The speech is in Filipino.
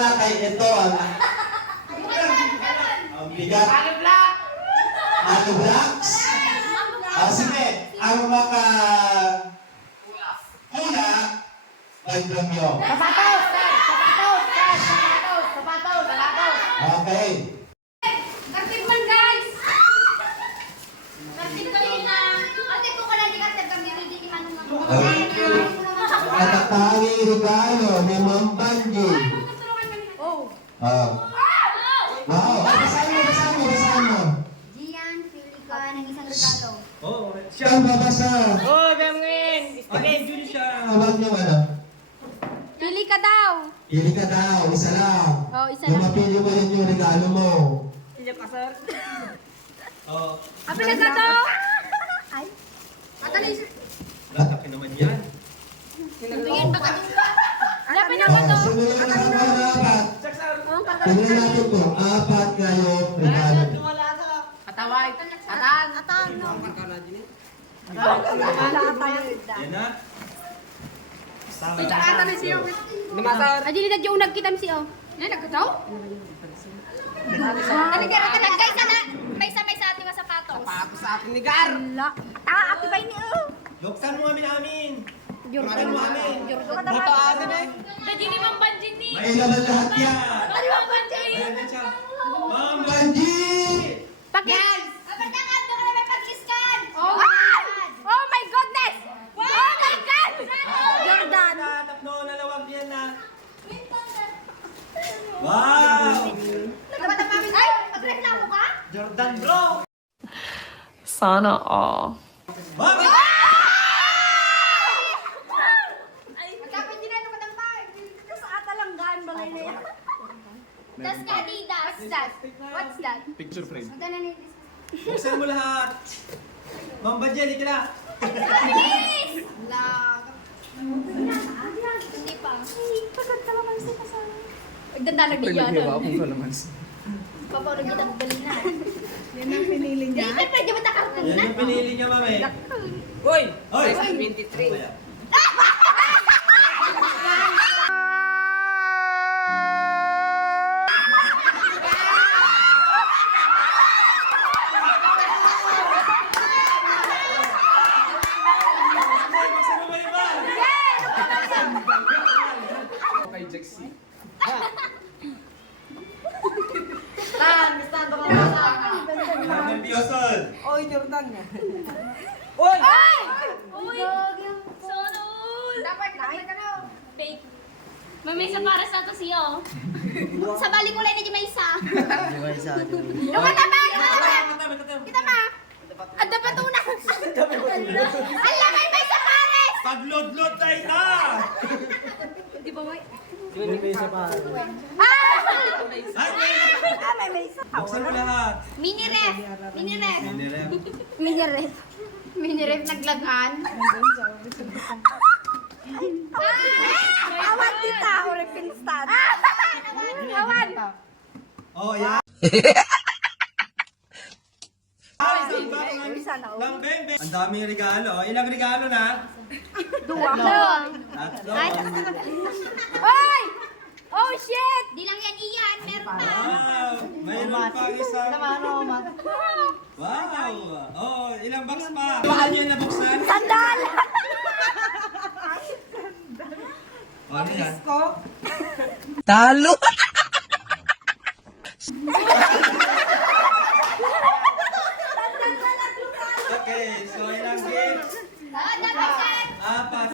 Kay ito ang bigat. Ano blocks? Sige, ang maka-hula ay premyo. Sapatos! Okay. Kartip man, guys! Kartip kayo na. Ate, kung wala di kartip kami, hindi ni Hanong At ang tanging regalo ni Ma'am Banji. Oh! Wow. Basahin mo. Gian, pili ka ng isang regalo. Siya ang babasa. Oh, Bemwin! Okay, Julie siya. Tawag niyo ano? Pili ka daw! Pili ka daw, isa lang. Oh, isa Kung lang. mapili mo rin yung regalo mo. Pili ka, sir. Pili ka daw! Ay! Atali! Lalaki naman yan. Tingin pa ka din ba? Lapin na ba to? Simulan na ang apat. Oh, Tingnan natin po, apat kayong regalo. Kataway. Atan. no. Yan na. Atan na siya. Lumasar. Adi na yung nagkitam siya. Yan, nagkataw? Ano ka na? Guys, sana may sa ating mga sapatos. Papato sa akin ni Gar. Ako ba ini? Luksan mo kami namin. Jordan mo amin. Jordan. Ito atin eh. Dadi ni Mang Banjin ni. May laman lahat yan. Ano Mang Banjin? Ayan na siya. Ma'am Banji! Pakis! Kapatakan ko na may pag-scan! Oh my goodness! Oh my God! Jordan! Tatlo, nalawag yan na. Wow! Ay! Magreklamo ka? Jordan bro! Sana all. Bakit? Magkapit din na ito matampay. Sa atalanggaan balay na yan. Das ka Adidas. What's that? What's that? Picture frame. Magkano na yung Buksan mo lahat. Ma'am Banjel, ka na. Bilis! Hindi pa. Pagod ka naman sa kasama. Ganda na bigyan. Papa, nagkita mo bali na. Yan ang pinili niya. Hindi, pwede ba takarton Yan na? yung pinili niya, ma'am eh. Hoy! Hoy! 23. Ayan. Buksan mo ba iba? Kay Jexy. Tan, gustando ka na sa Ang nervyoson. Oy, Jordan nga. Oy! Uy! Sonol! Dapat ka na. Fake. Mamisa para sa to siyo. Sa balik ko lang na di may isa. Lumata ba? Kita ba? Ang dapat una. Ang lamay may sa pares! Paglod-lod na ita! Di ba may? Ay, buksan mo lahat. Mini ref. Mini ref. Pinirem. Mini ref. Mini ref naglagan. Awan kita, ore pinstan. Awan. Oh, yan. Lambeng. Ang daming regalo. Ilang regalo na? Dua. Tatlo. Oy! Oh shit! Di lang yan iyan, meron pa. Wow! Mayroon pa isa. Wow! Oh, ilang box pa? Bakal niyo yung nabuksan? Sandal! Oh, ano yan? Talo! Okay, so ilang gifts? Dapat